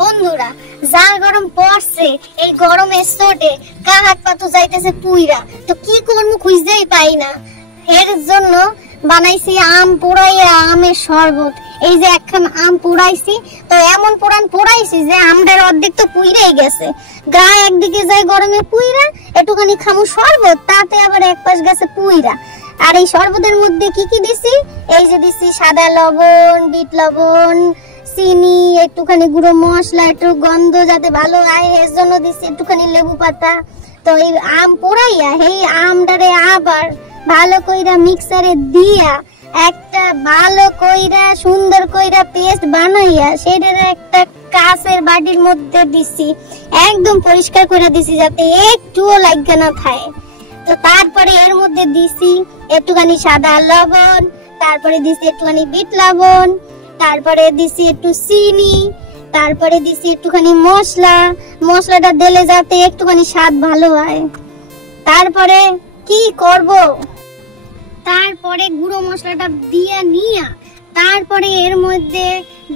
বন্ধুরা যা গরম পড়ছে এই গরমে স্টোটে কা হাত পা তো যাইতেছে পুইরা, তো কি করবো খুঁজতেই পাই না। এর জন্য বানাইছি আম পোড়াইয়া আমের শরবত। এই যে একখান আম পোড়াইছি, তো এমন পোড়াইছি যে আমটার অর্ধেক তো পুইরাই গেছে। গায়ে একদিকে যায় গরমে পুইরা, একটুখানি খামু শরবত, তাতে আবার এক পাশ গেছে পুইরা। আর এই শরবতের মধ্যে কি কি দিছি, এই যে দিছি সাদা লবণ, বিট লবণ, চিনি, একটুখানি গুঁড়ো মশলা, একটু গন্ধ যাতে ভালো হয় এর জন্য দিছি একটুখানি লেবু পাতা। তো এই আম পোড়াইয়া এই আমটারে আবার ভালো কইরা মিক্সারে দিয়া একটা ভালো কইরা সুন্দর কইরা পেস্ট বানাইয়া সেটার একটা কাঁচের বাটির মধ্যে দিছি, একদম পরিষ্কার করে দিছি যাতে একটুও লাগবে না থাকে। তো তারপরে এর মধ্যে দিছি একটুখানি সাদা লবণ, তারপরে দিছি একটুখানি বিট লবণ, তারপরে দিছি একটু চিনি, তারপরে দিছি একটুখানি মশলাটা দিলে যাতে একটুখানি স্বাদ ভালো হয়। তারপরে কি করব, তারপরে গুঁড়ো মশলাটা দিয়ে নিয়া তারপরে এর মধ্যে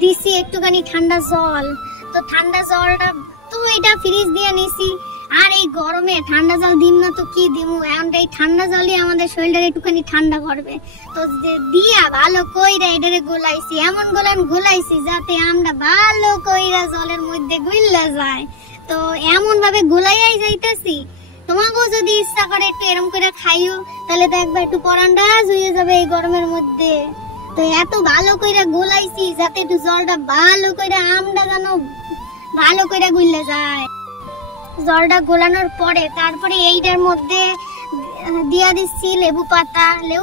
দিছি একটুখানি ঠান্ডা জল। তো ঠান্ডা জলটা তো এটা ফ্রিজ দিয়ে নিছি, আর এই গরমে ঠান্ডা জল দিম না তো কি দিমু, এখন এই ঠান্ডা জলই আমাদের শরীরটা একটুখানি ঠান্ডা করবে। তো দিয়া ভালো কইরা এটারে গোলাইছি, এমন গোলাইছি যাতে আমরা ভালো কইরা জলের মধ্যে গুইল্লা যায়। তো এমন ভাবে গোলাইয়াই যাইতেছি, তোমাকেও যদি ইচ্ছা করে একটু এরকম করে খাইও, তাহলে তো একবার একটু পরানটা জুইয়ে যাবে এই গরমের মধ্যে। তো এত ভালো কইরা গোলাইছি যাতে একটু জলটা ভালো কইরা আমটা যেন ভালো কইরা গুইল্লা যায়। জলটা গোলানোর পরে তারপরে এইটার মধ্যে দিয়া দিচ্ছি লেবু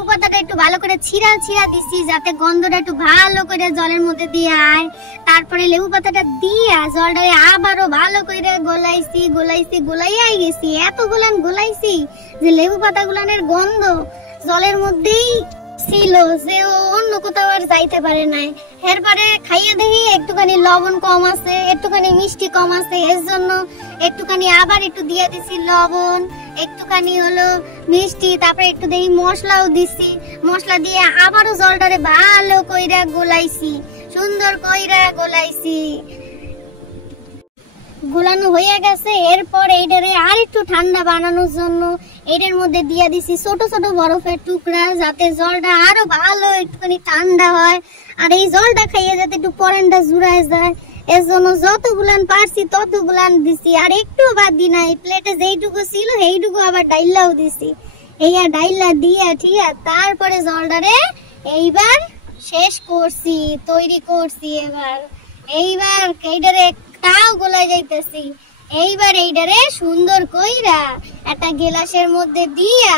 পাতাটা একটু ভালো করে ছিঁড়া দিচ্ছি যাতে গন্ধটা একটু ভালো করে জলের মধ্যে দিয়ে আয়। তারপরে লেবু পাতাটা দিয়া জলটা আবারও ভালো করে গোলাইয়াই গেছি, এত গোলাইছি যে লেবু পাতা গুলানের গন্ধ জলের মধ্যেই ছিল, যে অন্য কোথাও আর যাইতে পারে নাই। এরপরে খাইয়ে দেখি একটুখানি লবণ কম আছে, একটুখানি মিষ্টি কম আছে, এর জন্য একটুখানি আবার একটু দিয়ে দিছি লবণ, একটুখানি হলো মিষ্টি, তারপরে একটু দেখি মশলাও দিছি। মশলা দিয়ে আবারও জলটারে ভালো কইরা গোলাইছি, সুন্দর কইরা গোলাইছি। গোলানো হয়ে গেছে, এরপর এইটারে আর একটু ঠান্ডা বানানোর জন্য এটার মধ্যে দিয়ে দিছি ছোট ছোট বরফের টুকরা, যাতে জলটা আরো ভালো একটুখানি ঠান্ডা হয়। আর এই জলটা খাইয়ে যাতে একটু পরানটা জুড়ায় যায়, এর জন্য যতগুলান পারছি ততগুলান দিছি, আর একটু বাদ দি নাই। প্লেটে যেইটুকু ছিল সেইটুকু আবার ডাইলাও দিছি। এই ডাইলা দিয়ে ঠিক আছে, তারপরে জলটারে এইবার শেষ করছি, তৈরি করছি। এইবার এইটারে তাও গোলাই যাইতেছি। এইবার এইটারে সুন্দর কইরা একটা গ্লাসের মধ্যে দিয়া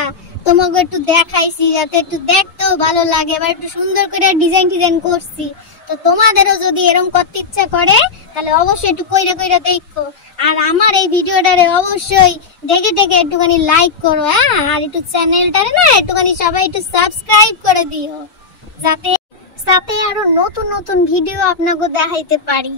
তোমাকে একটু দেখাইছি যাতে একটু দেখতেও ভালো লাগে, এবার একটু সুন্দর করে ডিজাইন করছি। তো তোমাদেরও যদি এরকম করতে ইচ্ছা করে তাহলে অবশ্যই একটু কইরা দেখো, আর আমার এই ভিডিওটারে অবশ্যই দেখে একটুখানি লাইক করো, হ্যাঁ, আর একটু চ্যানেলটারে না একটুখানি সবাই একটু সাবস্ক্রাইব করে দিও, যাতে আরো নতুন ভিডিও আপনাকে দেখাইতে পারি।